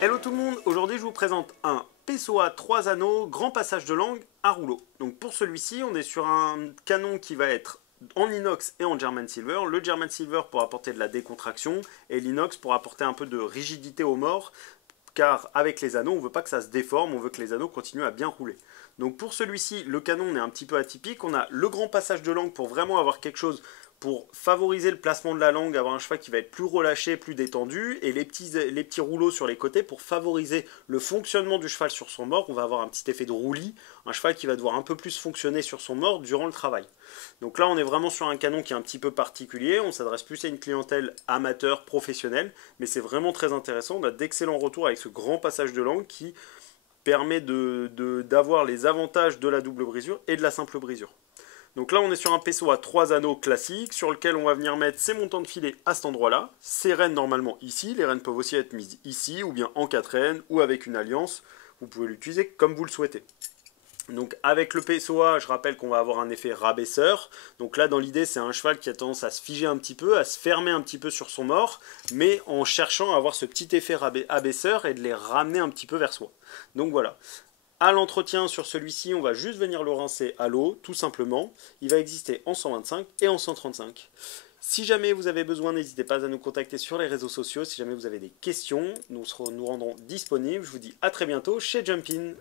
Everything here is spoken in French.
Hello tout le monde, aujourd'hui je vous présente un PSOA 3 anneaux, grand passage de langue à rouleau. Donc pour celui-ci, on est sur un canon qui va être en inox et en German Silver. Le German Silver pour apporter de la décontraction et l'inox pour apporter un peu de rigidité au mort, car avec les anneaux, on ne veut pas que ça se déforme, on veut que les anneaux continuent à bien rouler. Donc pour celui-ci, le canon est un petit peu atypique. On a le grand passage de langue pour vraiment avoir quelque chose pour favoriser le placement de la langue, avoir un cheval qui va être plus relâché, plus détendu, et les petits rouleaux sur les côtés pour favoriser le fonctionnement du cheval sur son mort. On va avoir un petit effet de roulis, un cheval qui va devoir un peu plus fonctionner sur son mort durant le travail. Donc là, on est vraiment sur un canon qui est un petit peu particulier. On s'adresse plus à une clientèle amateur, professionnelle, mais c'est vraiment très intéressant. On a d'excellents retours avec ce grand passage de langue qui permet d'avoir les avantages de la double brisure et de la simple brisure. Donc là, on est sur un PSOA à 3 anneaux classique sur lequel on va venir mettre ses montants de filet à cet endroit-là. Ces rênes normalement ici. Les rênes peuvent aussi être mises ici ou bien en 4 rênes ou avec une alliance. Vous pouvez l'utiliser comme vous le souhaitez. Donc avec le PSOA, je rappelle qu'on va avoir un effet rabaisseur. Donc là, dans l'idée, c'est un cheval qui a tendance à se figer un petit peu, à se fermer un petit peu sur son mort, mais en cherchant à avoir ce petit effet abaisseur et de les ramener un petit peu vers soi. Donc voilà. À l'entretien sur celui-ci, on va juste venir le rincer à l'eau, tout simplement. Il va exister en 125 et en 135. Si jamais vous avez besoin, n'hésitez pas à nous contacter sur les réseaux sociaux. Si jamais vous avez des questions, nous rendrons disponibles. Je vous dis à très bientôt chez Jumpin.